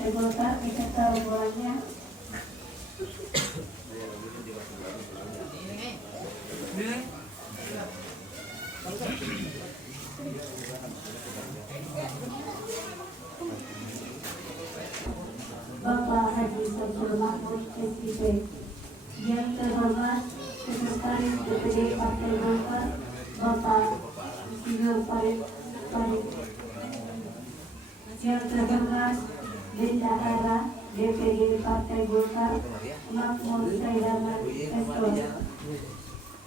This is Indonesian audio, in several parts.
Golkar beserta rombongannya Bapak Haji Samsul Mahmud SIP, yang terhormat Sekretaris DPD Partai Golkar Bapak Insinyur Farid, yang terhormat Bendahara DPD Partai Golkar Makmur Saidaman Estor,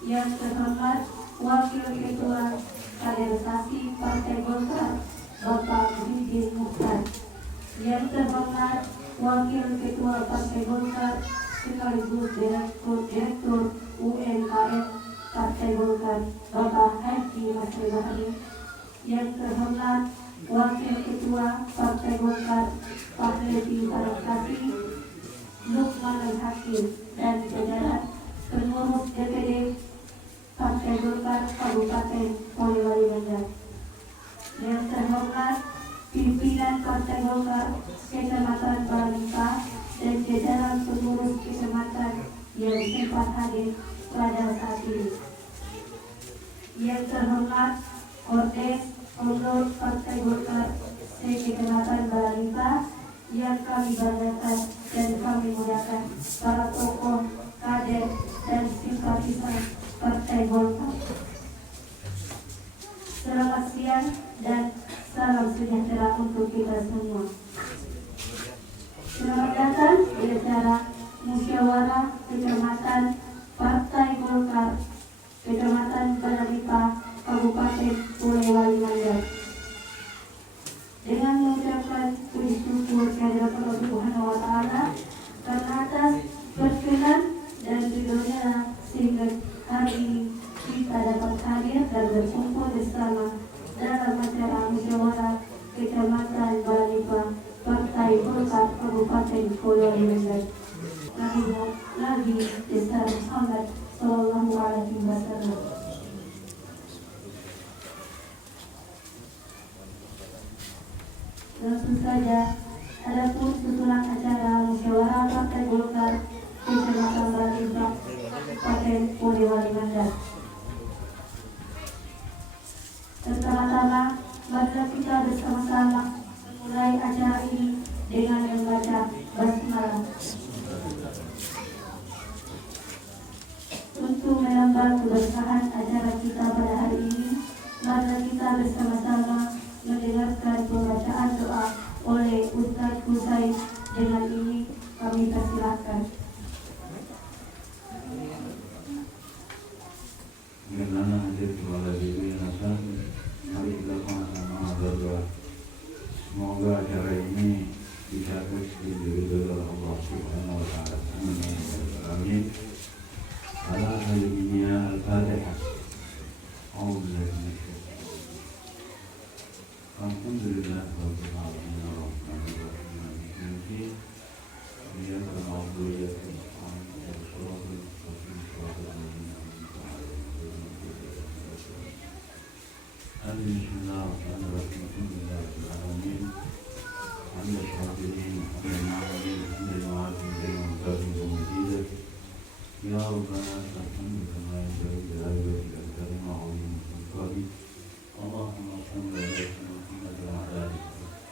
yang terhormat Wakil Ketua Kaderisasi Partai Golkar Bapak Muhyiddin Mukhtar, yang terhormat Wakil Ketua Partai Golkar sekaligus Direktur UMKM Partai Golkar Bapak Haji Masri Bahri, yang terhormat Wakil Ketua Partai Golkar Pak Levi Barakati, Lukman Hakim, dan jajaran pengurus DPD Partai Golkar Kabupaten Polewali Mandar, yang terhormat pimpinan Partai Golkar Kecamatan Balita dan jajaran pengurus kecamatan yang sempat hadir pada saat ini, yang terhormat Ordes Pengurus Partai Golkar Kecamatan Balita yang kami banggakan dan kami muliakan, para tokoh, kader, dan simpatisan Partai Golkar. Selamat siang dan salam sejahtera untuk kita semua. Selamat datang di acara musyawarah Kecamatan Partai Golkar Kecamatan Balita Kabupaten Polewali Mandar. Dengan mengucapkan puji syukur kehadirat Allah Subhanahu wa Ta'ala karena atas berkenan dan ridhonya sehingga hari ini kita dapat hadir dan berkumpul bersama dalam acara musyawarah Kecamatan Balita Partai Golkar Kabupaten Polewali Mandar. Nabi besar Muhammad Sallallahu Alaihi Wasallam. Langsung saja, adapun susunan acara musyawarah Partai Golkar Kecamatan Balita Kabupaten Polewali Mandar. Pertama-tama, marilah kita bersama-sama memulai acara ini dengan membaca basmalah. Untuk menambah keberkahan acara kita pada hari ini, marilah kita bersama-sama mendengarkan pembacaan doa oleh Ustaz Husain. Dengan ini kami persilakan. Mari kita sama-sama berdoa. Semoga acara ini bisa diridhoi oleh Allah Subhanahu wa Ta'ala. Amin. Ala nabiyyina al-Fatihah. Alhamdulillah rabbil alamin arrahmanir rahim maliki yaumiddin. Iyyaka na'budu wa iyyaka nasta'in ihdinas siratal mustaqim siratal ladzina an'amta 'alaihim Bismillahirrahmanirrahim. Alhamdulillahirabbil alamin. Hamdan syakirin, hamdan na'min, hamdan mu'adzim, hamdan mujiz. Ya Rabbana alhamdu kama yanbaghi li jalali wajhika wa 'azimi sultanik. Allahumma shalli 'ala Muhammad wa 'ala ali Muhammad.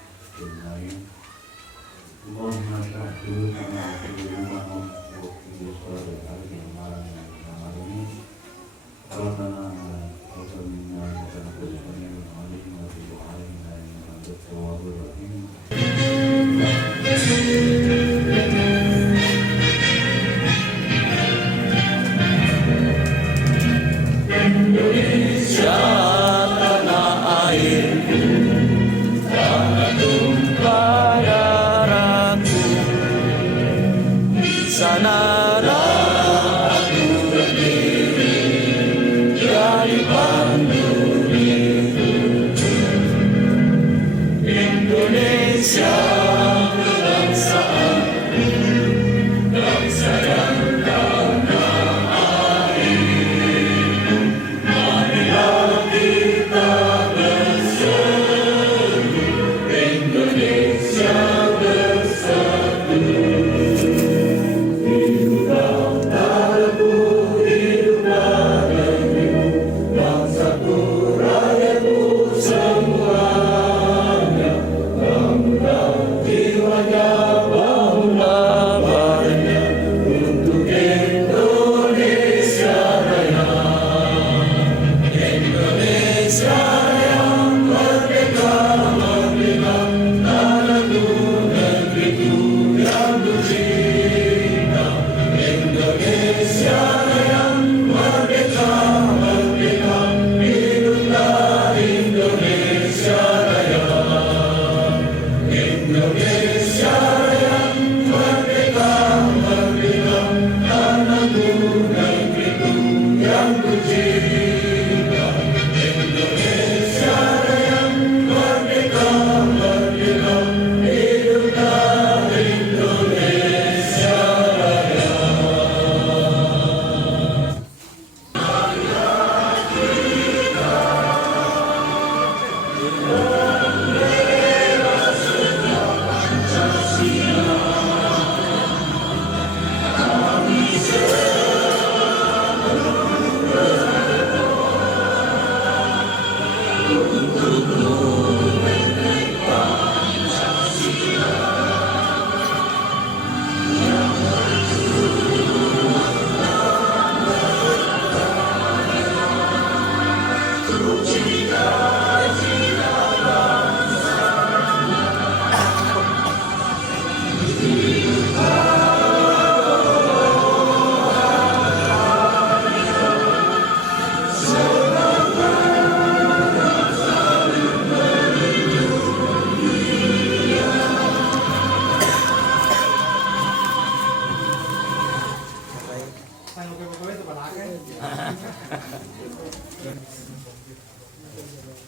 Allahumma shalli 'ala Muhammad wa 'ala ali Muhammad. Rabbana taqabbal minna innaka antas samiul 'alim wa tub 'alaina innaka antat tawwabur rahim. Indonesia tanah airku, tanah tumpah darahku,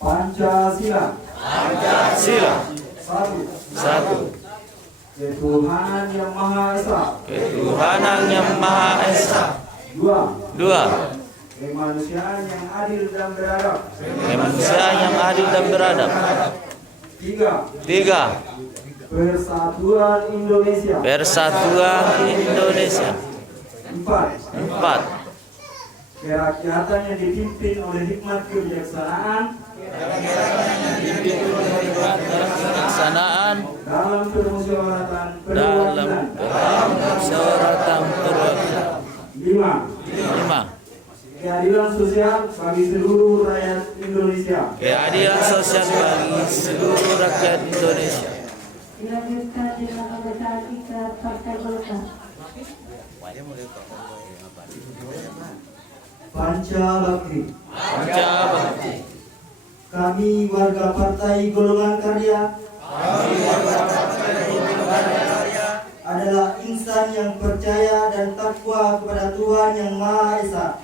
Pancasila. Pancasila. Satu. Ketuhanan yang Maha Esa. Ketuhanan yang Maha Esa. Dua. Kemanusiaan yang adil dan beradab. Kemanusiaan yang adil dan beradab. Tiga. Persatuan Indonesia. Persatuan Indonesia. Empat. Kerakyatan yang dipimpin oleh hikmat kebijaksanaan dalam permusyawaratan perwakilan. Lima. Keadilan sosial bagi seluruh rakyat Indonesia. Keadilan sosial bagi seluruh rakyat Indonesia. Dilanjutkan dengan pembacaan ikrar Partai Golkar. Pancabakti. Kami warga Partai Golongan Karya adalah insan yang percaya dan takwa kepada Tuhan yang Maha Esa.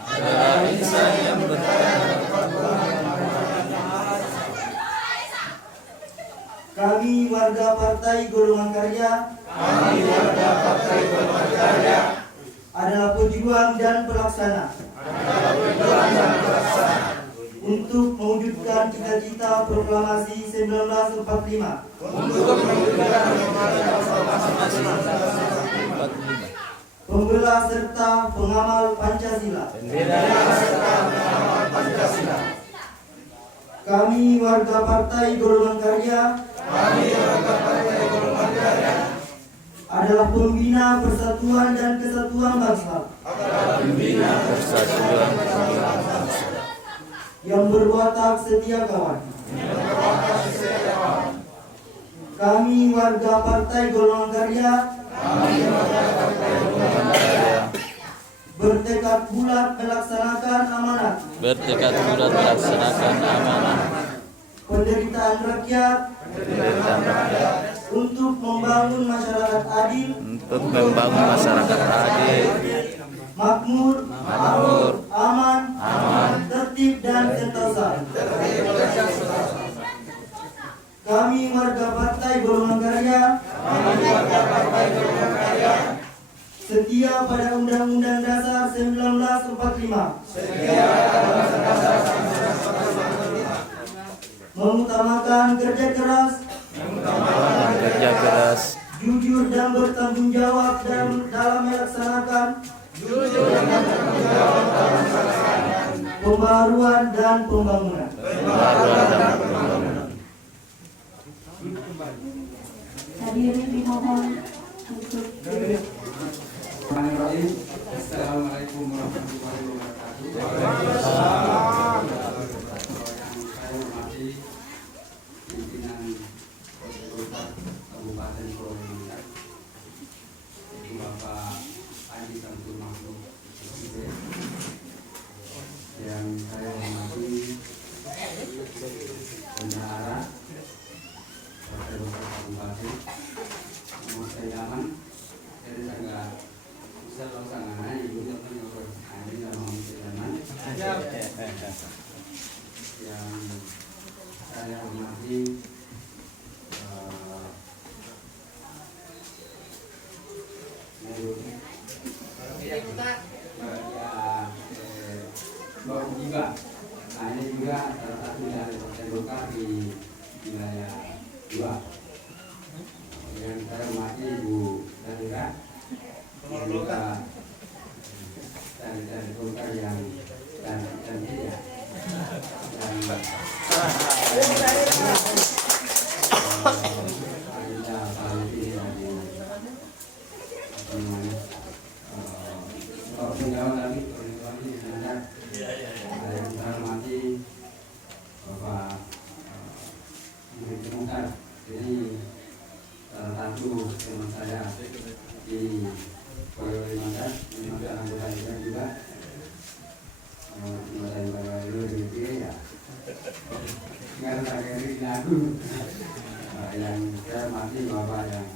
Kami warga Partai Golongan Karya adalah pejuang dan pelaksana untuk mewujudkan cita-cita proklamasi 1945. Pembela serta pengamal Pancasila. Kami warga Partai Golongan Karya adalah pembina persatuan dan kesatuan bangsa. Yang berwatak setia kawan. Kami warga Partai Golongan Karya bertekad bulat melaksanakan amanat. Penderitaan rakyat untuk membangun masyarakat adil. Makmur, aman, tertib dan sentosa. Kami warga Partai Golongan Karya setia pada Undang-Undang Dasar 1945. Mengutamakan kerja keras, jujur dan bertanggung jawab dalam melaksanakan pembaharuan dan pembangunan. Hadirin dimohon untuk duduk. Assalamualaikum warahmatullahi wabarakatuh. Saya hormati pimpinan Kabupaten Purworejo, Ibu Bapak Haji Samsul Mahmud, yang saya hormati bendahara Partai Golkar Kabupaten, saya hormati Ibu Dalira dan juga dari Golkar yang cantik ya. Dan Alida Paliti dari apa namanya Penjawa lagi sebentar. Yang saya hormati Bapak Menteri Komunikasi, ini salah satu teman saya di Polres Kalimantan, Kalimantan anggota DPR juga. Kalimantan Kalimantan ya. Nggak pakai ini lagu. Yang saya hormati Bapak yang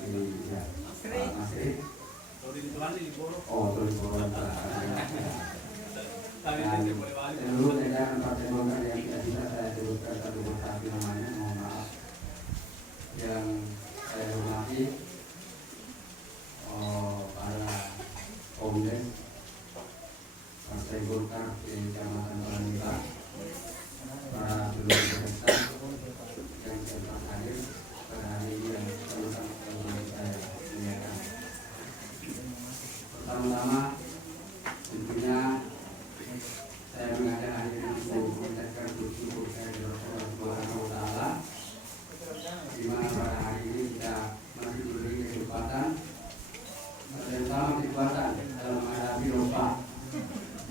ini ya, Pak Masri. Oh, terus dan seluruh jajaran Partai Golkar yang tidak bisa saya sebutkan satu persatu namanya, mohon maaf. Yang saya hormati para komdes Partai Golkar di Kecamatan Palembang, para seluruh peserta yang sempat hadir pada hari ini yang sama-sama saya muliakan. Pertama-tama tentunya saya mengajak hadir untuk mengucapkan bersyukur kepada Allah Subhanahu wa Ta'ala, di mana pada hari ini kita masih diberi kesempatan, terutama kesempatan dalam menghadapi lomba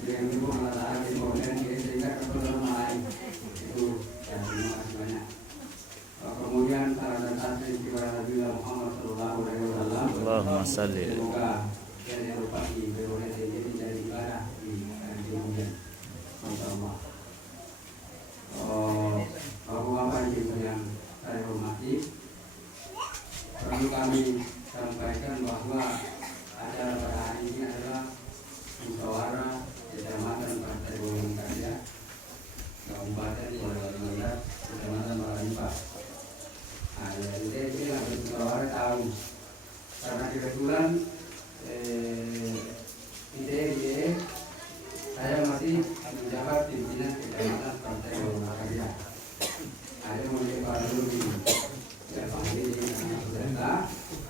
dengan ibu Allah di kemudian sehingga keperluan lain itu ya terima kasih banyak. Kemudian salam dan taslim kepada Nabi Muhammad Sallallahu Alaihi Wasallam. Allahumma salli. Semoga yang lupa di beroleh jadi dari ibadah di hari kemudian. Insyaallah. Bapak-bapak yang saya hormati, perlu kami sampaikan bahwa acara pada hari ini adalah musyawarah Kecamatan Partai Golongan Karya Kabupaten Kalimantan, Kecamatan Palembang. Nah, jadi ini adalah musyawarah tahun karena kebetulan ide saya masih menjabat pimpinan Kecamatan Partai Golongan Karya. Ada mulai para lebih terpanggil dengan peserta,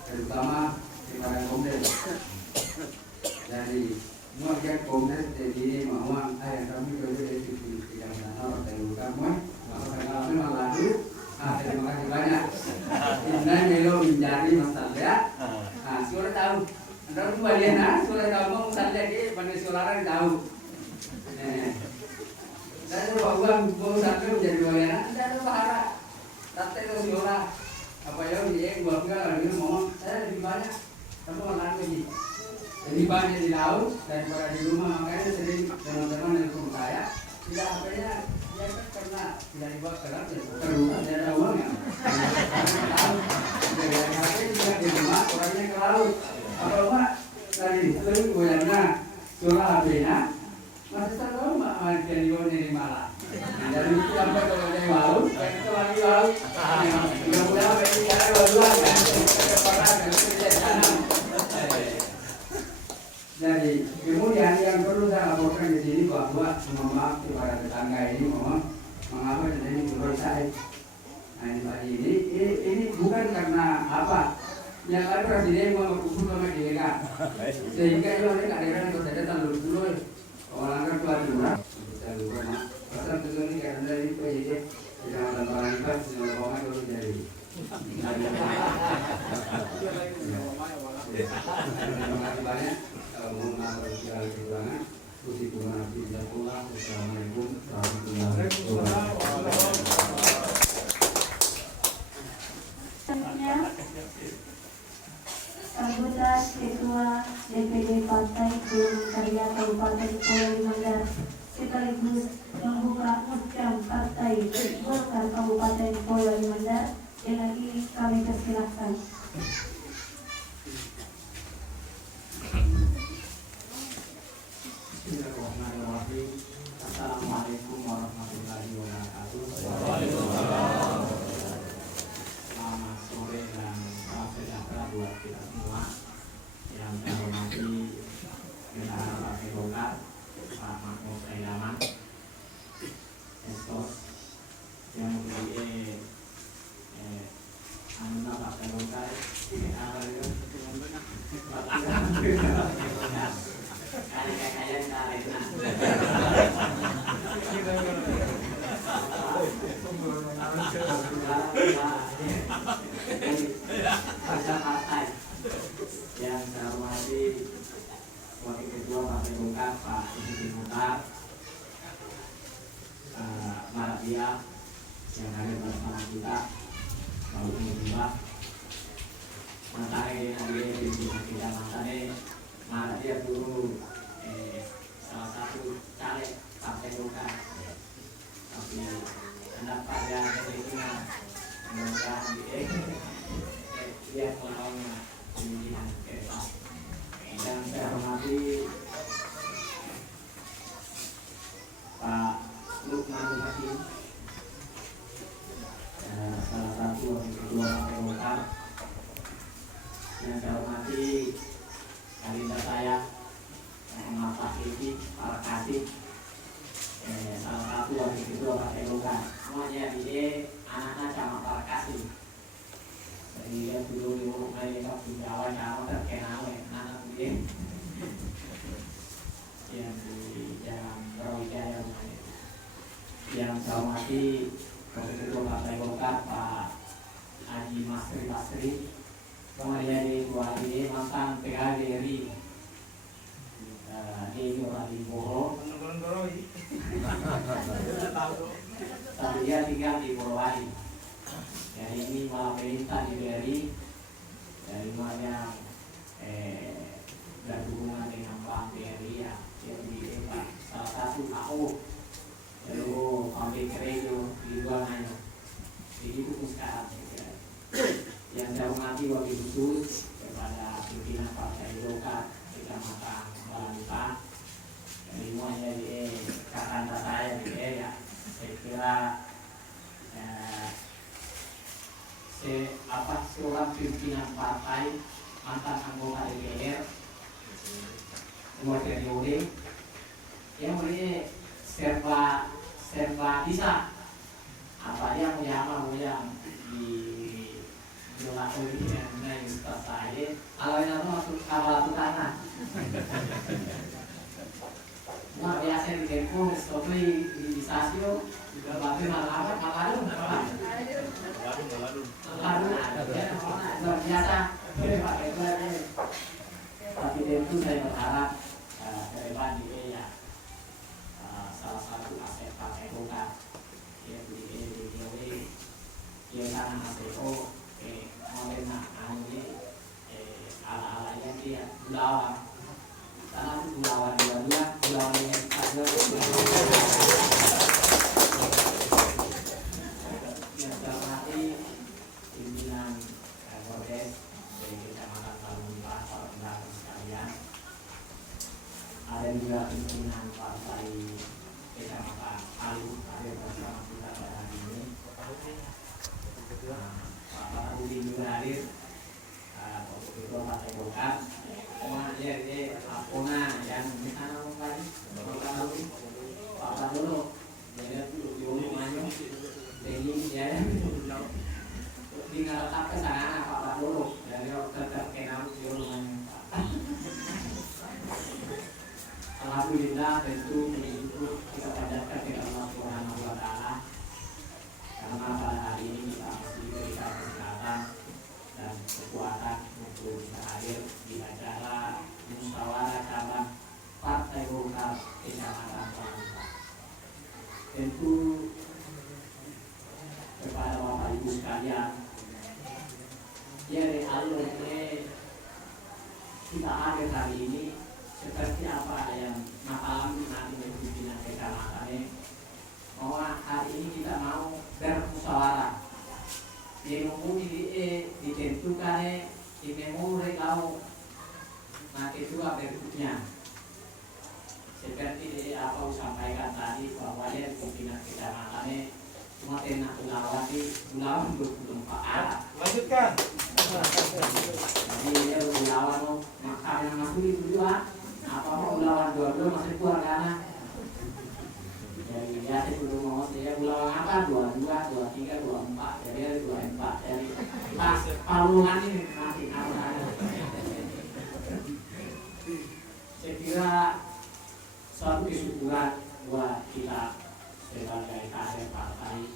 terutama kepada komdes. Dari warga komdes jadi mau ayah kami kerja di Kecamatan Partai Golongan Karya. Apakah kami lalu? Terima kasih banyak. Ini melo mencari masalah. Suara tahu. Anda dua dia suara tahu mau masalah dia pada suara tahu. Saya uang baru sampai menjadi waliana, saya ada bahara, tapi itu suara apa ya dia buat enggak lagi ngomong saya lebih banyak, kamu malah lagi lebih banyak di laut daripada di rumah, makanya sering teman-teman nelfon saya tidak apanya dia kan karena tidak dibuat kerap ya terus tidak ada uangnya, dari HP juga di rumah orangnya ke laut, apa rumah tadi sering goyangnya suara HP-nya. Masih tahu mak jadi dari malah. Dari itu sampai ke laut, ke laut. Mudah-mudahan ini cara dua-dua kan. Jadi kemudian yang perlu saya laporkan di sini bahwa mohon maaf kepada tetangga ini mohon mengapa jadi menurut saya. Nah ini tadi ini bukan karena apa. Yang ada presiden mau berkumpul sama dia sehingga itu ada keadaan yang terjadi tahun 2010. Orang kan keluar rumah, kita lupa mak. Pasal itu ni kan dari presiden tidak ada barang ikat, tidak ada orang kalau dari. Terima kasih banyak. Mohon maaf segala kekurangan. Puji Tuhan Nabi kita pulang. Assalamualaikum warahmatullahi wabarakatuh. Anggota Ketua DPD Partai Golongan Karya Kabupaten Polewali sekaligus membuka muskam Partai Golkar Kabupaten Polewali dengan ini kami persilahkan. Bismillahirrahmanirrahim. Assalamualaikum warahmatullahi wabarakatuh. Selamat sore dan salam sejahtera buat kita semua. Yang saya hormati Bendahara Partai Golkar Pak Mahfud Saidaman, Estos, yang mempunyai anu Partai Golkar kayak partai yang saya hormati Wakil Ketua Partai Golkar Pak Siti Mutar, Maradia yang hadir bersama kita, Pak Umar, Mantare hadir di kita Mantare, Maradia dulu salah satu caleg Partai Golkar, tapi pendapat yang berbeda mudah-mudahan dia melawannya pemilihan kedepan. Dan saya hormati Pak Lukman Hakim, salah satu wakil ketua Partai Golkar. Yang saya hormati adinda saya, Pak Kiki, Pak Kasih, salah satu wakil ketua Partai Golkar. Semuanya dia anak-anak sama Pak Kasih. Jadi dia dulu di mulai waktu Jawa Jawa terkenal anak dia yang di Jalan Brawijaya. Yang saya hormati Ketua Partai Golkar Pak Haji Masri Basri, kemudian di Kuali mantan PKB RI di Joradi Boro, tapi dia tinggal di Borowali. Hari ini malah perintah di BRI dari mana berhubungan dengan Bank BRI ya, jadi salah satu KO lalu pabrik Krejo di Buangannya. Jadi itu sekarang yang saya hormati wakil khusus kepada pimpinan Partai Golkar Kecamatan Balandupa, semuanya di kakak saya di ya, saya kira seorang pimpinan partai mantan anggota DPR 2 periode yang boleh serba bisa apa yang yang di dilakukan dengan Ustaz saya kalau yang itu masuk kapal tanah nah biasa di telepon seperti di stasiun juga batu malam luar biasa. Tapi tentu saya berharap ke depan ini ya salah satu aset Partai Golkar yaitu di yang tanah ASEO modern ini ala-alanya dia Gulawan karena itu Gulawan dua-dua Gulawan yang ada yang terhati pimpinan Bordes dari Kecamatan Balandupa, para pendatang sekalian. Ada juga pimpinan Partai Kecamatan Palu hadir bersama kita pada hari ini. Pak Budi juga hadir, Ketua Partai Golkar. Kemudian ini Apona yang di sana lagi, Pak Prabowo, jadi dulu maju, jadi ya. Tinggal tak ke sana Pak Prabowo dari tetap kenal di rumah. Alhamdulillah tentu kita panjatkan kepada Allah Subhanahu wa taala karena pada hari ini kita masih diberikan kesehatan dan kekuatan untuk bisa hadir di acara musyawarah cabang Partai Golkar Kecamatan Balandupa. Tentu kepada Bapak Ibu sekalian, ya alur ini kita hadir hari ini seperti apa yang malam nanti pimpinan kecamatan ini, bahwa hari ini kita mau bermusyawarah. Ilmu ini ditentukan di memori kau, nanti juga berikutnya. Seperti apa sampaikan tadi bahwa ya pimpinan kecamatan ini cuma tenak Gulawan 24 Arab. Lanjutkan. Jadi dia Gulawan makan yang masuk itu juga apa mau Gulawan 22 masih keluar karena ya dari ya saya dulu mau saya ulang apa 22, 23, 24 jadi ada 24 jadi pas palungan ini masih ada. Saya kira suatu kesyukuran buat kita sebagai kader partai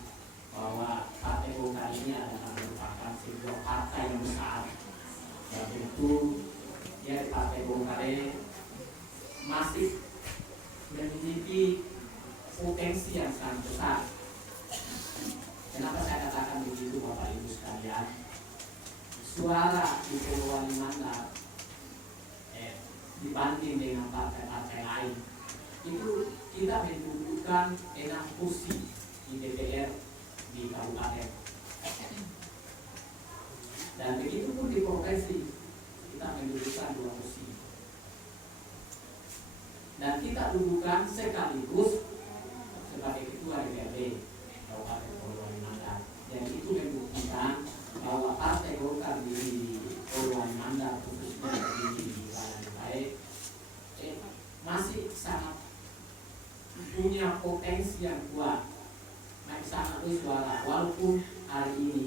bahwa Partai Golkar ini adalah merupakan sebuah partai yang besar dan tentu ya Partai Golkar ini masih memiliki potensi yang sangat besar. Kenapa saya katakan begitu Bapak Ibu sekalian? Suara di Polewali Mandar dibanding dengan partai-partai lain itu kita mendudukan 6 kursi di DPR di kabupaten dan begitu pun di provinsi kita mendudukan 2 kursi dan kita dudukan sekaligus sebagai ketua DPRD Kabupaten Polewali Mandar. Jadi itu membuktikan bahwa Partai Golkar di Polewali Mandar khususnya di baik masih sangat punya potensi yang kuat, masih sangat bersuara walaupun hari ini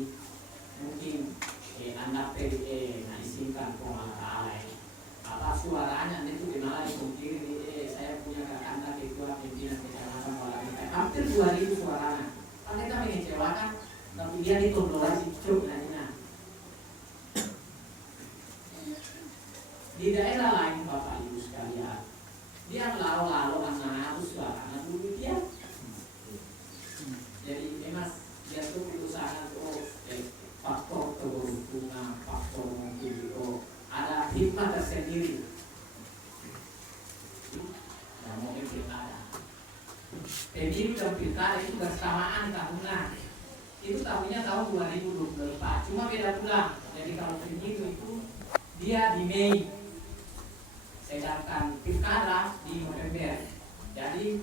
mungkin anak PDE izinkan pengalat apa suaranya itu kenal mungkin saya punya anak ketua pimpinan kecamatan Walakita hampir 2000 suaranya kan kita mengecewakan tapi dia ditoleransi cukup nantinya di daerah lain Bapak Ibu sekalian dia lalu anak suaranya dulu dia jadi memang dia tuh berusaha untuk faktor keberuntungan faktor mungkin itu ada hikmah tersendiri nah mungkin pilkada pemilu dan pilkada itu bersamaan tahunnya itu tahunnya tahun 2024 cuma beda bulan jadi kalau pemilu itu dia di Mei sedangkan pilkada di November jadi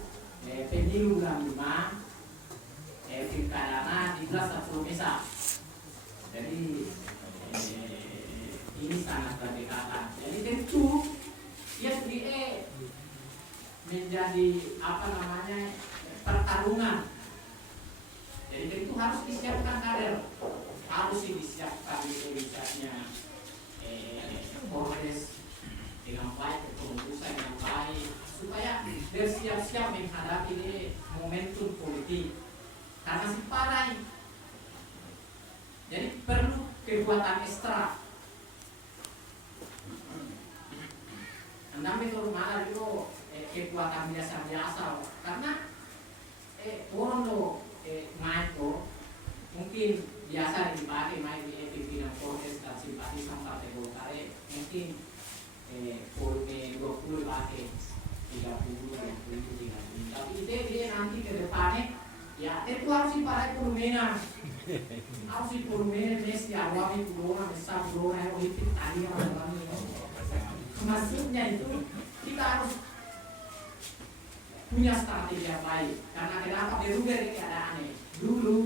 pemilu bulan 5 pilkada di bulan 10 Mei jadi ini sangat berdekatan jadi tentu dia sendiri menjadi apa namanya pertarungan jadi tentu harus disiapkan kader harus disiapkan misalnya Polres dengan baik kepengurusan yang baik supaya bersiap-siap menghadapi ini momentum politik karena si parah jadi perlu kekuatan ekstra Anda menurut mana itu kekuatan biasa-biasa karena orang lo main tuh mungkin biasa dipakai main di pimpinan Polres dan simpatisan Partai Golkar mungkin 20 pakai 30 tapi dia nanti ke depannya ya itu harus dipakai perumena harus diperumena mesti awalnya pulang besar pulang itu tadi orang maksudnya itu kita harus punya strategi yang baik karena kenapa berubah dari keadaannya dulu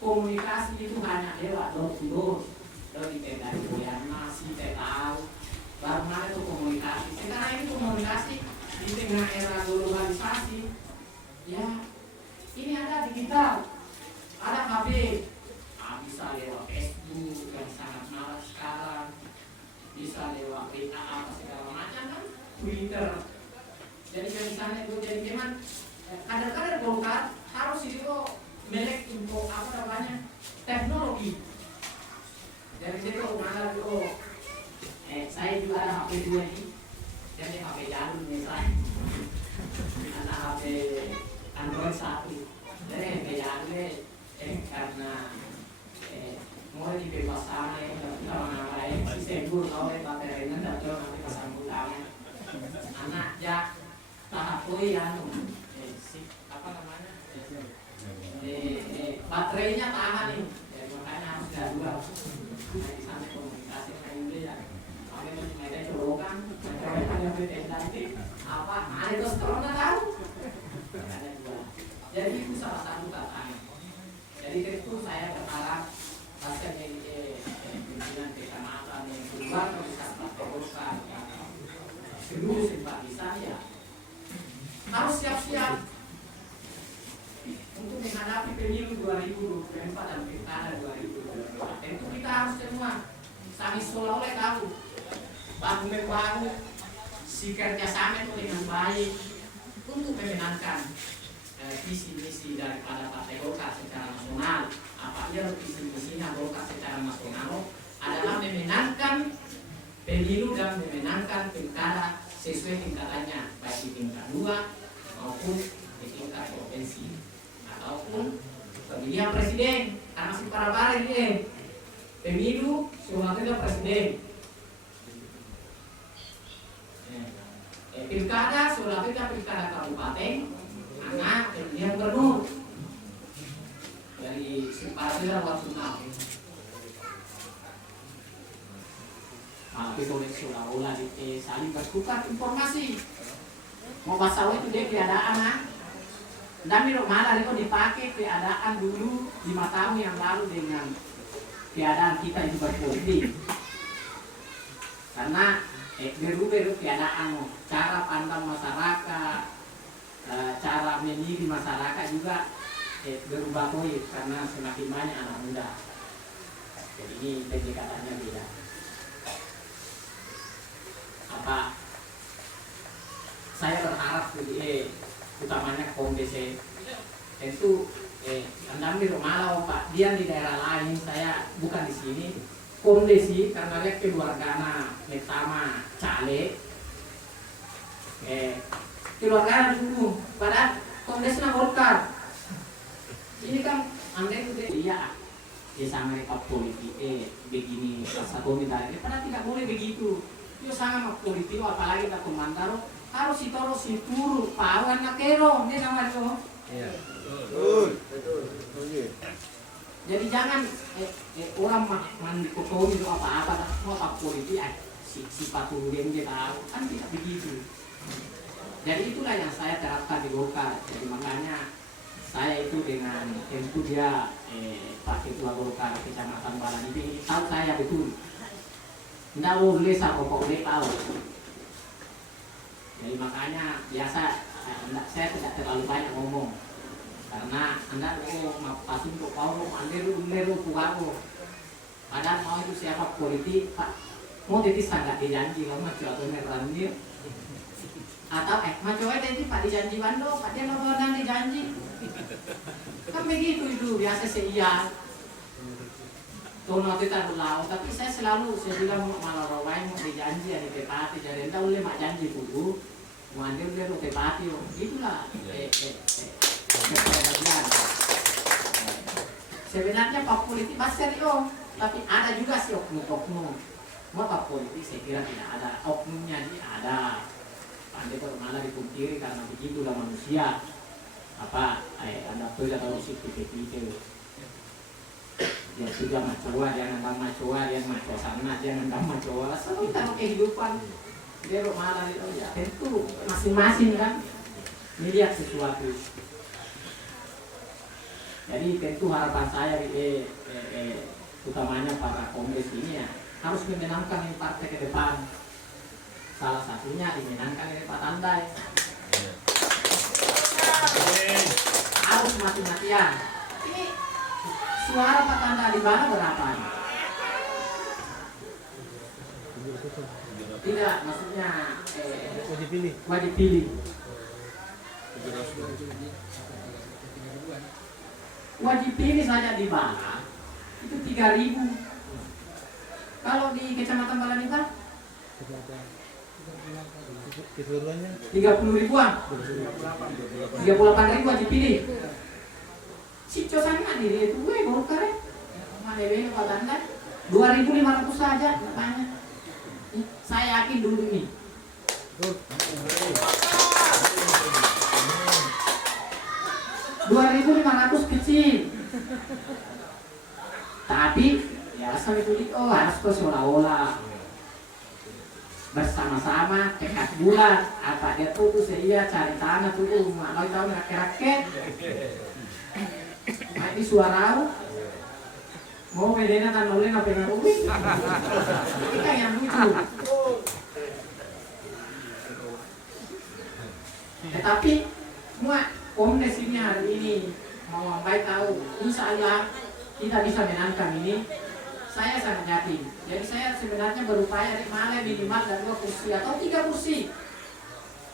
komunikasi itu hanya lewat door dari dari nasi tahu baru mana itu komunikasi sekarang ini komunikasi di tengah era globalisasi ya ini ada digital ada HP bisa lewat Facebook yang sangat malas sekarang bisa lewat WA apa segala macam kan Twitter jadi misalnya itu jadi memang kadang-kadang Golkar harus itu melek info apa namanya teknologi jadi itu mana itu saya juga ada HP 2 ini jadi HP jadul misalnya ada HP Android 1 jadi HP jadul karena mulai dibebaskan kita mengambil sistem bur oleh baterainya dan juga nanti pasang utama anak jak tahap yang apa namanya baterainya tahan nih jadi makanya harus jadwal di sana komunikasi kayak ya makanya ada colokan ada pretensi apa ada itu sekarang tahu jadi itu salah satu tantangan jadi itu saya berharap pasien yang pimpinan kecamatan yang keluar dari Partai Golkar seluruh simpatisan ya harus siap-siap 2024 dan pilkada 2024. Tentu kita harus semua kami seolah-olah tahu bahu-membahu si kerjasama itu dengan baik untuk memenangkan visi misi daripada Partai Golkar secara nasional. Apabila visi misinya Golkar secara nasional adalah memenangkan pemilu dan memenangkan pilkada sesuai tingkatannya, baik di tingkat 2 maupun di tingkat provinsi ataupun pemilihan presiden. Karena si para bareng ini pemilu sebagai presiden, pilkada sebagai pilkada kabupaten, anak pemilihan gubernur dari Siparila waktu now. Kita boleh seolah-olah saling bertukar informasi. Mau pasal itu dia keadaan, dan malah itu dipakai keadaan dulu 5 tahun yang lalu dengan keadaan kita itu berpolitik. Karena berubah keadaan, cara pandang masyarakat, cara memilih masyarakat juga berubah karena semakin banyak anak muda. Jadi ini pendekatannya beda. Apa saya berharap utamanya kondisi tentu Anda di Malau Pak, dia di daerah lain, saya bukan di sini. Kondisi karena lihat keluarga pertama caleg keluarga dulu pada kondisi Golkar ini kan Anda itu dia sama mereka politik begini satu ditarik, padahal tidak boleh begitu. Itu sangat politik, apalagi kita komandaro harus si turu pawan nakero ini nama itu. Iya. Betul. Jadi jangan orang mendikotomi itu apa-apa, mau apa politik si patu dia tahu kan tidak begitu. Jadi itulah yang saya terapkan di Golkar. Jadi makanya saya itu dengan tentu dia Pak Ketua Golkar Kecamatan Balan ini tahu saya betul. Tidak boleh pokok boleh tahu. Jadi makanya biasa saya tidak terlalu banyak ngomong karena anda mau pasun untuk kau mau leru pugaru. Padahal mau itu siapa politik Pak mau jadi sangat dijanji kalau macam atau merani atau macam itu Pak dijanji bando Pak dia mau dan dijanji kan begitu itu biasa saya tono kita belau, tapi saya bilang malah rawai mau dijanji ada tepati jadi entah boleh mak janji dulu, mau ambil dia mau tepati, itulah kepribadian. Sebenarnya Pak politik masih serius, tapi ada juga sih oknum. Mau Pak politik saya kira tidak ada, oknumnya ini ada. Pandai kalau malah dipungkiri karena begitulah manusia. Apa anda tuh tahu sih itu. Dia sudah macoa, jangan tambah macoa, dia macoa sana, jangan tambah macoa. Selalu kita kehidupan dia malah itu ya. Tentu masing-masing kan melihat sesuatu. Jadi tentu harapan saya utamanya para kongres ini ya harus memenangkan ini partai ke depan. Salah satunya dimenangkan ini Pak Tandai. Harus mati-matian. Ini suara Pak Tanda di mana berapa? Tidak, maksudnya wajib pilih. Wajib pilih saja di Bala itu 3.000. Kalau di Kecamatan Balanipa 30 ribuan, 38.000 wajib pilih. Si Cosangan diri itu gue Golkar ya, mana beli Pak Tanda 2.500 saja banyak. Saya yakin dulu ini. 2.500 kecil. Tapi ya asal itu harus ke seolah-olah bersama-sama tekad bulat apa dia tuh saya cari tanah tuh mau tahu rakyat nah ini suara mau bedanya kan oleh apa yang rugi ini kan yang lucu tetapi semua komdes ini hari ini mau baik tahu, insya Allah kita bisa menangkan ini. Saya sangat yakin. Jadi saya sebenarnya berupaya minimal ada 2 kursi atau 3 kursi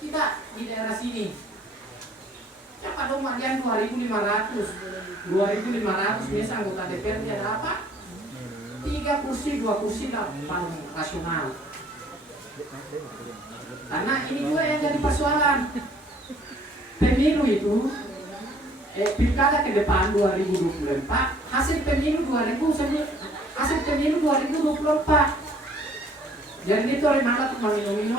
kita di daerah sini. Siapa dong Madian 2.500 biasa anggota DPR dia ada apa? 3 kursi, 2 kursi lah paling rasional. Karena ini juga yang jadi persoalan. Pemilu itu pilkada ke depan 2024, hasil pemilu 2024. Jadi itu oleh mana tuh minum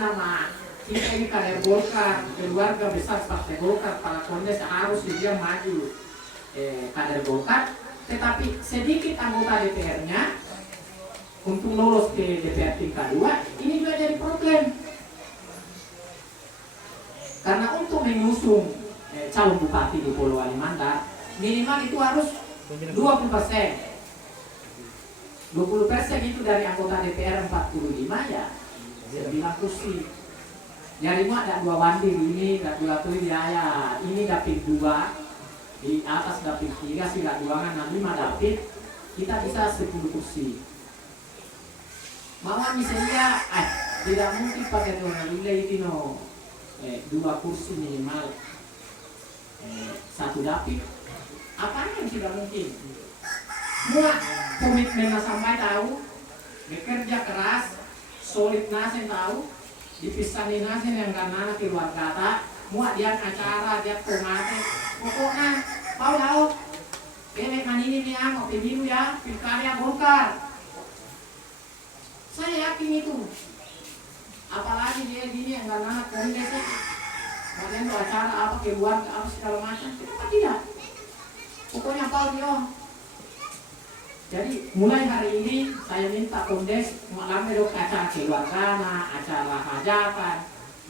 nama kita ini kader Golkar, keluarga besar Partai Golkar, para kondes harus dia maju kader Golkar, tetapi sedikit anggota DPR-nya untuk lolos ke DPR tingkat 2, ini juga jadi problem. Karena untuk mengusung calon bupati di Pulau Alimanda, minimal itu harus 20%. 20% itu dari anggota DPR 45 ya 9 kursi. Jadi mau ada 2 wandir ini, ada 2 tuh ya ini dapil 2, di atas dapil 3, sila 2 kan 5 dapil, kita bisa 10 kursi. Mau misalnya, tidak mungkin pakai donalile itu 2 kursi minimal 1 dapil. Apa yang tidak mungkin? Mua komitmen sampai tahu, bekerja keras, solid nasen tahu, dipisahin nasen yang karena keluarga tak, mua dia acara dia pemate, pokoknya mau tahu, ini manini miang, pemilu ya, pilkada Golkar. Saya yakin itu. Apalagi dia gini yang karena kondes, kalian tuh acara apa keluarga apa segala macam, kenapa tidak? Pokoknya Paul dia. Jadi mulai hari ini saya minta kondes malam itu acara keluarga, acara hajatan,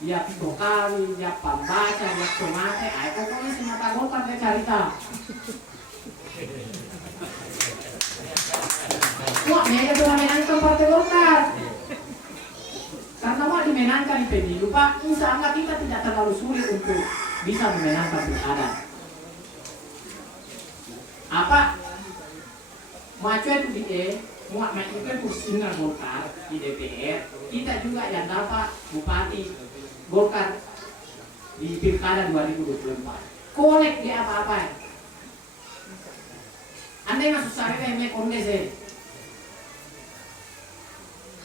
dia kawin, dia pembaca, dia tomate, pokoknya semata Golkar dia cerita. Wah, mereka tuh menangkan Partai Golkar. Karena mau dimenangkan di pemilu, Pak, insya Allah kita tidak terlalu sulit untuk bisa memenangkan pilkada. Apa? Maju itu di mau itu kursi Golkar di DPR, kita juga yang dapat bupati Golkar di pilkada 2024. Kolek dia apa-apa. Andai masuk sari kondes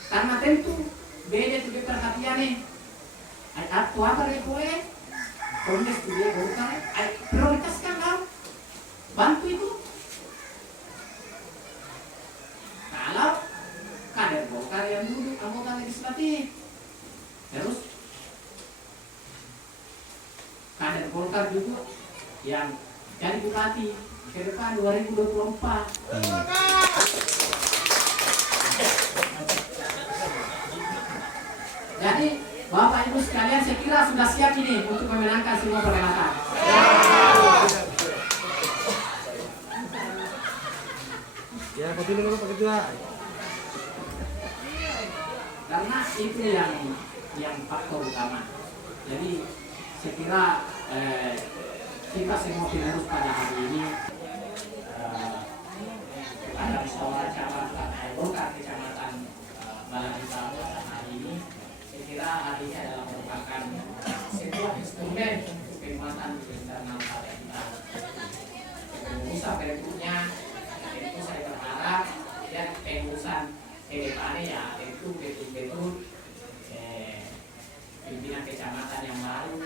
karena tentu beda tuh perhatian nih. Apa dari kue kondes tuh dia Golkar, prioritaskan kau bantu itu. Kalau kader Golkar yang duduk anggota legislatif, terus kader Golkar juga yang jadi bupati ke depan 2024. Jadi Bapak Ibu sekalian, saya kira sudah siap ini untuk memenangkan semua perhelatan. Ya, kopi dulu Pak Ketua. Karena itu yang faktor utama. Jadi saya kira kita semua pengurus pada hari ini pada musyawarah cabang Partai Golkar Kecamatan Balagita hari ini, saya kira hari ini adalah merupakan sebuah instrumen untuk penguatan internal partai kita. Pengurusan berikutnya, tentu saya berharap dan pengurusan kedepannya ya tentu betul-betul pimpinan kecamatan yang baru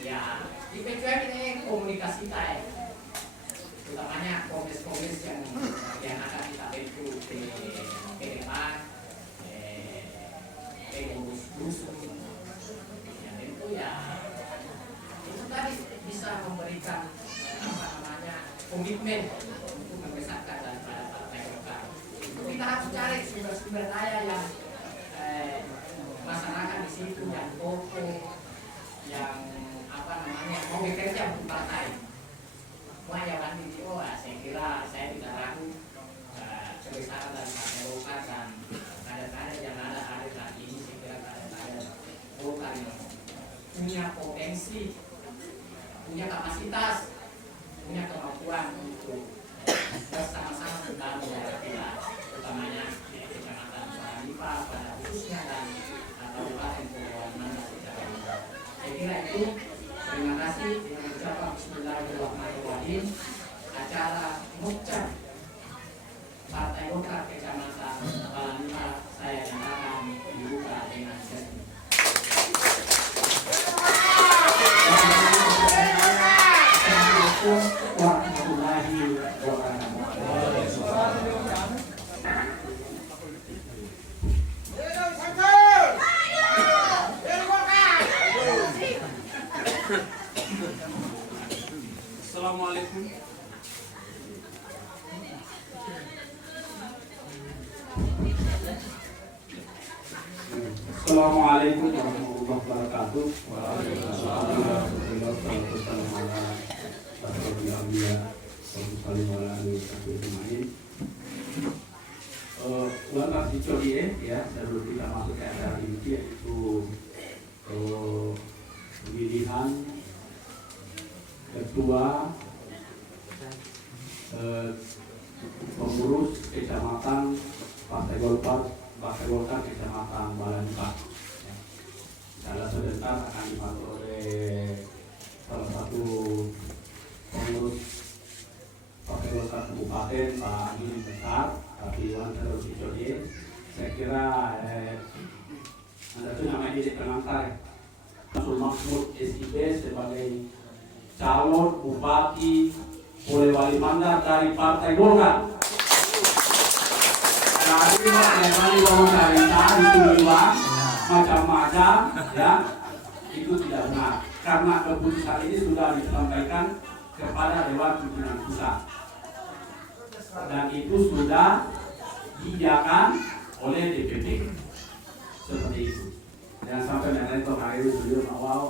ya diperjuangkan komunikasi kita utamanya komis-komis yang akan kita bentuk ke depan pengurus dusun yang tentu ya itu tadi bisa memberikan komitmen untuk membesarkan daripada Partai Golkar. Kita harus cari sumber-sumber daya yang masyarakat di situ yang kokoh, yang mau bekerja untuk partai. Wah ya Pak Tito, saya kira saya tidak ragu kebesaran dari Partai Golkar dan kader-kader yang ada saat ini. Saya kira kader-kader Golkar yang punya potensi punya kapasitas, punya kemampuan untuk bersama-sama membangun daerah kita, utamanya di Kecamatan Paranipa pada khususnya dan Kabupaten Kepulauan Mandar secara umum. Saya kira itu. Terima kasih dengan ucapan Bismillahirrahmanirrahim. Acara Mukjab Partai Golkar Kecamatan Paranipa saya nyatakan dibuka dengan resmi. Assalamualaikum warahmatullahi wabarakatuh. Assalamualaikum. Assalamualaikum warahmatullahi wabarakatuh. Waalaikumsalam warahmatullahi wabarakatuh. Ya, sebelum kita masuk ke acara ini yaitu pemilihan ketua pengurus kecamatan Partai Golkar Kecamatan Paranipa. Secara sebentar akan dibantu oleh salah satu pengurus Partai Golkar Kabupaten Pak Adi Besar, tapi Wan terus dicoba. Saya kira Anda tuh namanya jadi pengantar Masul Mahmud SIB sebagai calon bupati Polewali Mandar dari Partai Golkar. Jadi memang wawancara ditulis macam-macam, ya itu tidak benar karena keputusan ini sudah disampaikan kepada Dewan Pimpinan Pusat dan itu sudah diiakan oleh DPP seperti itu. Jangan sampai nanti itu hari itu sebelum awal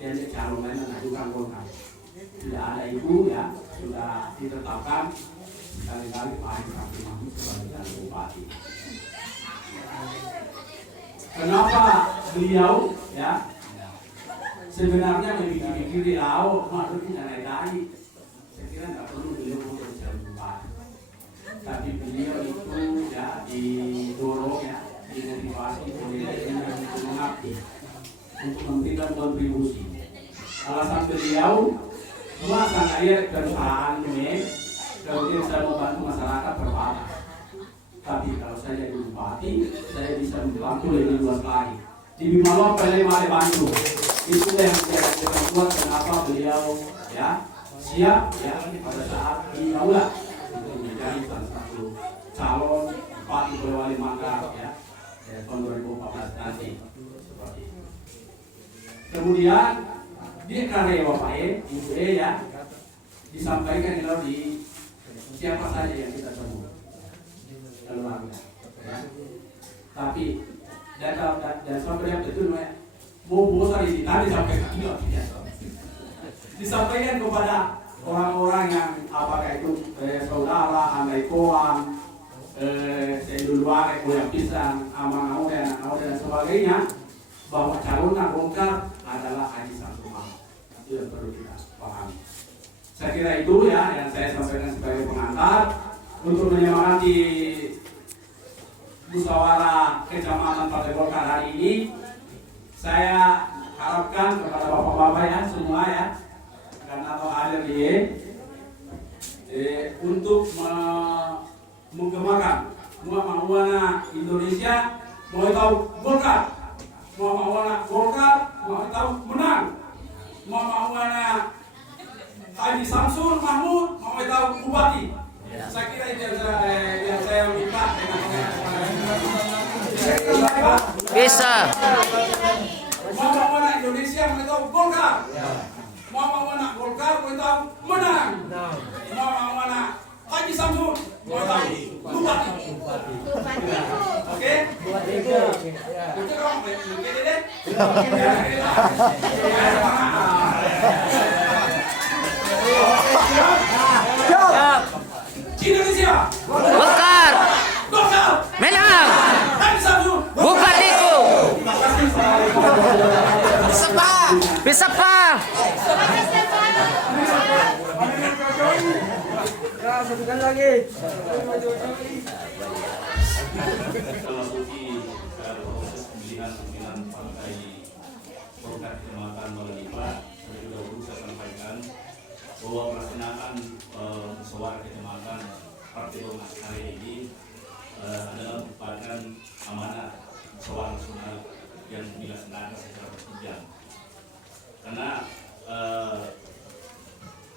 dia calon lain mengajukan Golkar. Tidak ada itu, ya sudah ditetapkan sekali-kali Pak Haji Samsul Mahmud sebagai calon bupati. Kenapa beliau ya sebenarnya memikir-mikir di laut maksudnya naik-naik. Saya kira nggak perlu beliau menjadi calon bupati, tapi beliau itu ya didorong ya dimotivasi oleh yang mengabdi untuk memberikan kontribusi. Alasan beliau masa air perusahaan ini kemudian saya membantu masyarakat terbatas. Tapi kalau saya jadi bupati, saya bisa membantu lebih luas lagi. Di Bimalo Pelema bantu. Itu yang saya buat kenapa beliau ya siap ya pada saat di aula untuk menjadi salah satu calon bupati Polewali Mandar ya tahun 2014 nanti. Seperti itu. Kemudian dia karya Bapak Ibu ya disampaikan di siapa saja yang kita temui keluarga ya. Tapi dan sampai yang betul ya mau bosan ini tadi disampaikan disampaikan kepada orang-orang yang apakah itu saudara, andai koam, sedulur yang pisang, amang dan sebagainya, bahwa calon Golkar adalah Haji Samsul Mahmud. Itu yang perlu kita pahami. Saya kira itu ya yang saya sampaikan sebagai pengantar untuk menyemangati musyawarah kecamatan Partai Golkar hari ini. Saya harapkan kepada bapak-bapak ya semua ya karena atau hadir di untuk menggemakan mau Indonesia mau tahu Golkar, mau Golkar mau tahu menang, mau Haji Samsul Mahmud mau tahu bupati. Saya kira itu yang saya minta Bisa. mau Indonesia mau tahu Golkar, mau Golkar mau tahu menang, mau Haji Samsul mau tahu bupati. Oke? Itu dong, begini deh. Siap. Indonesia Golkar menang. Haji Samsul Bupatiku. Bisa Pak. Memasuki proses pemilihan partai Golkar Kecamatan Balanipa, saya dahulu saya sampaikan bahwa pelaksanaan musyawarah kecamatan Partai Golkar hari ini adalah merupakan amanah musyawarah nasional yang dilaksanakan secara berjenjang. Karena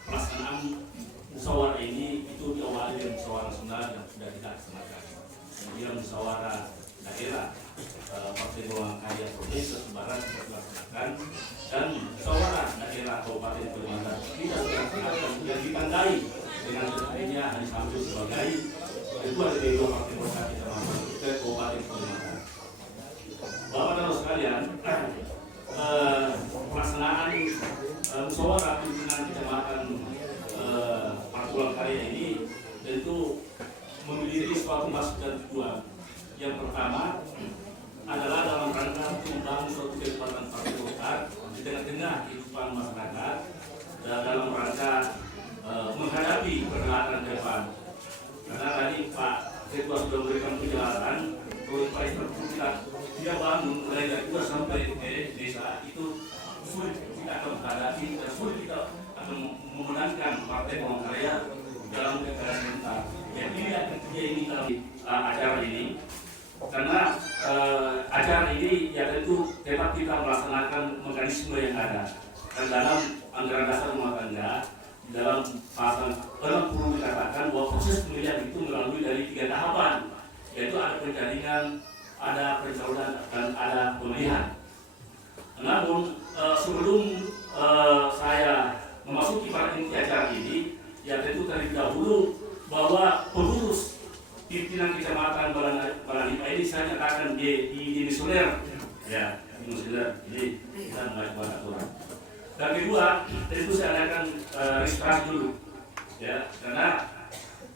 pelaksanaan musyawarah ini itu diawali dengan musyawarah nasional yang sudah dilaksanakan. Kemudian musyawarah daerah Partai Golongan Karya Provinsi Barat dilaksanakan, dan musyawarah daerah Kabupaten Kalimantan tidak dilaksanakan yang ditandai dengan terpilihnya Haji Samsul sebagai ketua DPD Partai Golkar Kecamatan ke Kabupaten Kalimantan. Bapak dan Ibu sekalian, pelaksanaan musyawarah pimpinan kecamatan Partai Golongan Karya ini tentu memiliki suatu maksud dan tujuan. Yang pertama adalah dalam rangka membangun suatu kekuatan Partai Golkar di tengah-tengah kehidupan masyarakat dan dalam rangka menghadapi perhelatan ke depan. Karena tadi Pak Ketua sudah memberikan penjelasan bahwa infrastruktur kita bangun mulai dari 2 sampai ke desa itu sulit kita akan menghadapi dan sulit kita akan memenangkan Partai Golongan Karya dalam pilkada serentak. Jadi yang ketiga ini dalam acara ini, karena acara ini ya tentu tetap kita melaksanakan mekanisme yang ada. Dan dalam anggaran dasar rumah tangga dalam pasal 60 dikatakan bahwa proses pemilihan itu melalui dari 3 tahapan, yaitu ada penjaringan, ada pencalonan, dan ada pemilihan. Namun sebelum saya memasuki pada inti acara ini, ya tentu terlebih dahulu bahwa pengurus pimpinan kecamatan Balanipa ini saya nyatakan di dimisioner, ya dimisioner. Jadi kita mengajukan aturan. Dan kedua, tentu saya akan registrasi dulu, ya karena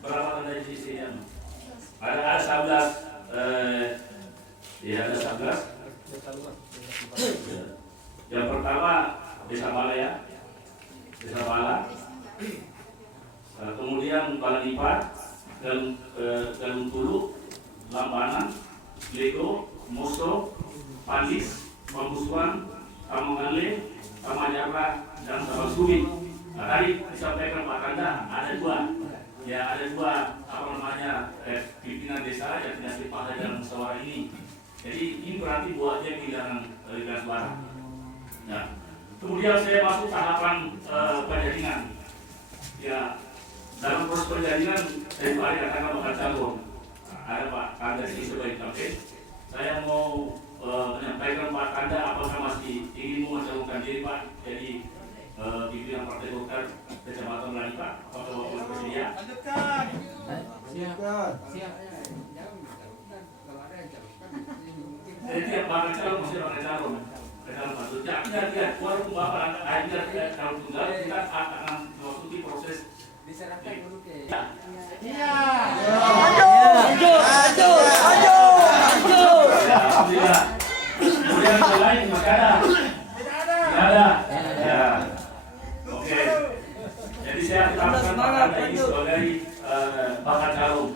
berapa tanda di sini ada 11, ya ada 11. Yang pertama Desa Bala, ya Desa Bala. Kemudian Balanipa, Galung Tulu, Lambanan, Lego, Moso, Pandis, Pambusuan, Tamanganle, Tamanjara, dan Sabasumi. Nah, tadi disampaikan Pak Kanda ada 2, ya ada 2 pimpinan desa yang tidak sepakat dalam musyawarah ini. Jadi ini berarti buat dia kehilangan suara. Nah, kemudian saya masuk tahapan penjaringan. Ya, dalam proses penjaringan saya ada katakan bakal calon. Ada Pak Kanda di sebagai capai. Saya mau menyampaikan Pak Kanda apakah masih ingin mencalonkan diri Pak jadi pimpinan Partai Golkar Kecamatan Balanipa. Apakah Bapak bersedia? Siap. Jadi tiap bakal calon mesti bakal calon. Jadi walaupun Bapak tidak calon tunggal, kita akan memasuki proses diserahkan dulu ke. Iya. Alhamdulillah. Kemudian yang lain masih ada? Tidak ada. Ya. Oke. Jadi saya tetapkan Pak Kanda ini sebagai bakal calon,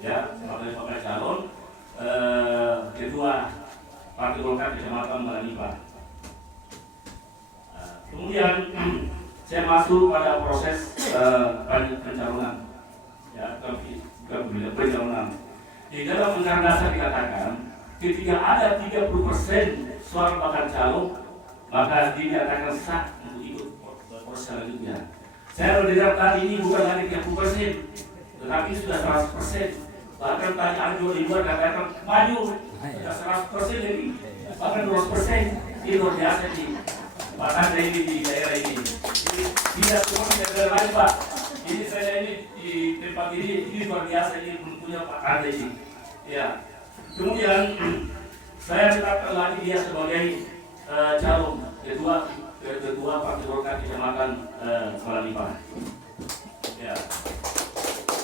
ya, sebagai bakal calon ketua Partai Golkar Kecamatan Balanipa. Kemudian saya masuk pada proses pencalonan, ya, pencalonan. Di dalam anggaran dasar dikatakan, ketika ada 30% suara bakal calon, maka dinyatakan sah untuk ikut proses selanjutnya. Saya mendengar tadi ini bukan hanya 30%, tetapi sudah 100%. Bahkan tadi ada di luar katakan maju, sudah 100% lebih, bahkan 200%. Ini luar biasa nih. Pak Kanda ini di daerah ini. Tidak semua di daerah lain Pak. Ini saya ini di tempat ini luar biasa, ini punya Pak Kanda ini. Ya. Kemudian saya tetapkan lagi dia sebagai calon ketua Partai Golkar Kecamatan Balanipa. Ya.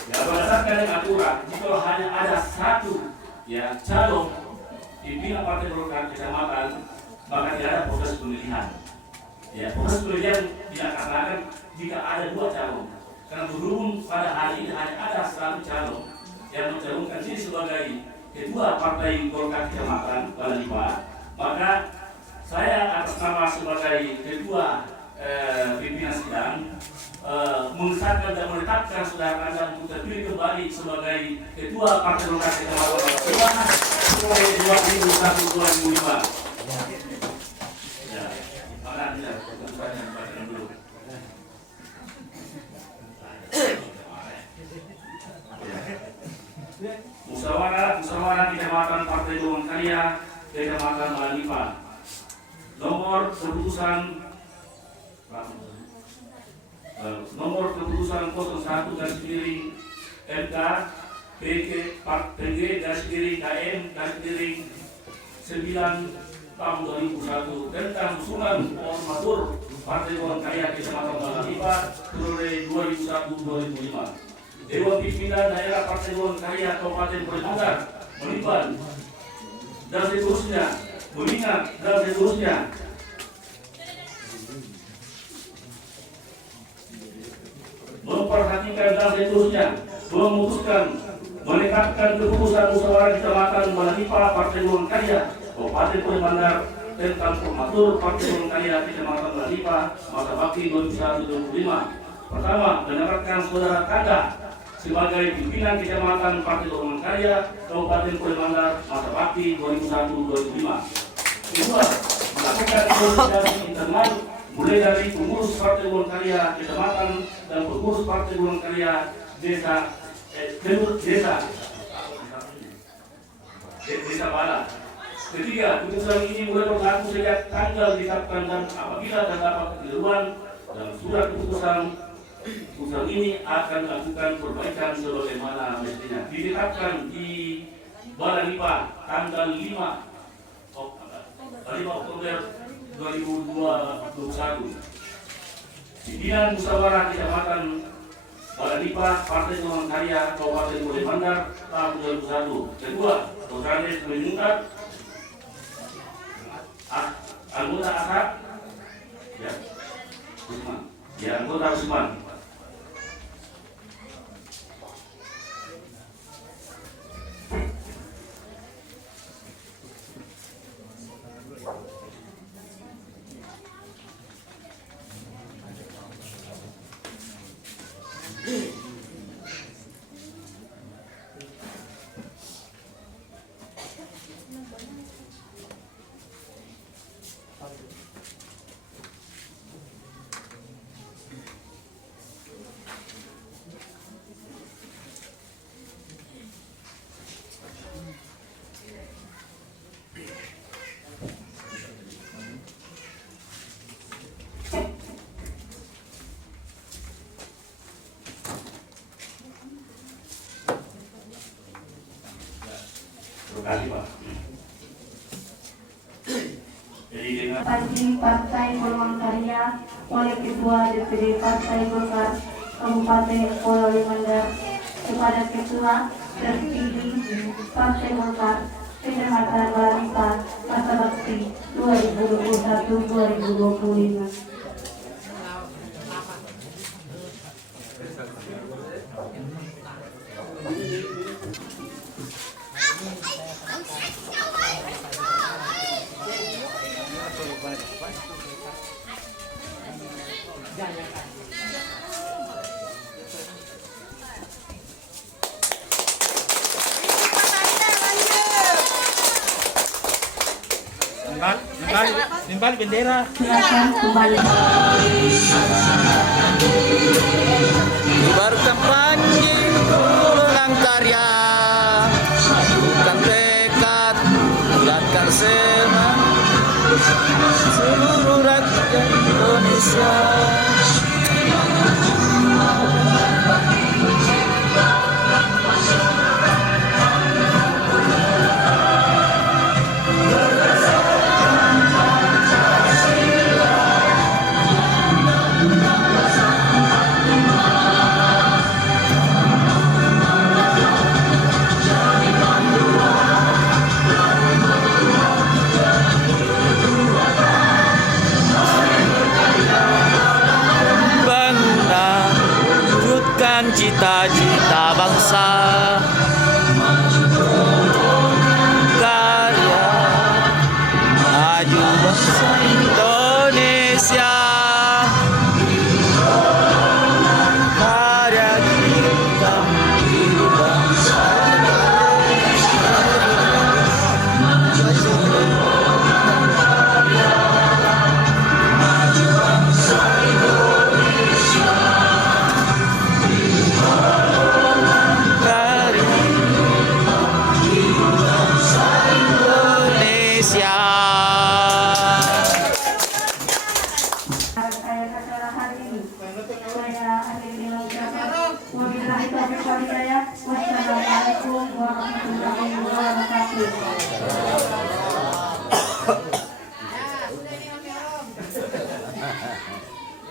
Ya, berdasarkan aturan, jika hanya ada satu ya calon pimpinan Partai Golkar Kecamatan, maka tidak ada proses pemilihan. Ya, proses pemilihan dilaksanakan jika ada 2 calon. Karena berhubung pada hari ini hanya ada 100 calon yang mencalonkan diri sebagai ketua Partai Golkar Kecamatan Balanipa, maka saya atas nama sebagai ketua pimpinan sidang mengesahkan dan menetapkan saudara Anda untuk terpilih kembali sebagai ketua Partai Golkar Kecamatan Balanipa mulai 2001-2005. Ya, mana tidak? Bacakan dulu. Musyawarah Kecamatan Partai Golongan Karya Kecamatan Balanipa. Nomor keputusan 01/MK PG KM 9 tahun 2001 tentang susunan ormatur Partai Golongan Karya Kecamatan Balanipa periode 2001-2005. Dewan Pimpinan Daerah Partai Golongan Karya Kabupaten Bandar Menipan dan seterusnya mengingat dan seterusnya memperhatikan dan seterusnya memutuskan menetapkan keputusan musyawarah Kecamatan Balanipa Partai Golongan Karya Kabupaten Bandar tentang formatur Partai Golongan Karya Kecamatan Balanipa masa bakti 2001-2005. Pertama, menempatkan saudara Kanda sebagai pimpinan Kecamatan Partai Golongan Karya Kabupaten Bandar masa bakti 2001-2005. Kedua, melakukan koordinasi internal mulai dari pengurus Partai Golongan Karya Kecamatan dan pengurus Partai Golongan Karya desa Bala. Ketiga, putusan ini mulai berlaku sejak tanggal ditetapkan dan apabila terdapat kekeliruan dalam surat keputusan ini akan dilakukan perbaikan sebagaimana mestinya. Ditetapkan di Balanipa tanggal 5 Oktober 2021. Pimpinan musyawarah Kecamatan Balanipa Partai Golongan Karya Kabupaten Bandar tahun 2001. Kedua, Rosanes Meningkat anggota ASAP ya, Usman. Ya, anggota Usman. Partai Golongan Karya oleh Ketua DPD Partai Golkar Kabupaten Bandar kepada Ketua terpilih Partai Golkar Kecamatan Balanipa masa bakti 2021-2025. Nimbal bendera. Silakan kembali. Ibaratkan panji golongan karya, satukan tekad, bulatkan semangat seluruh rakyat Indonesia.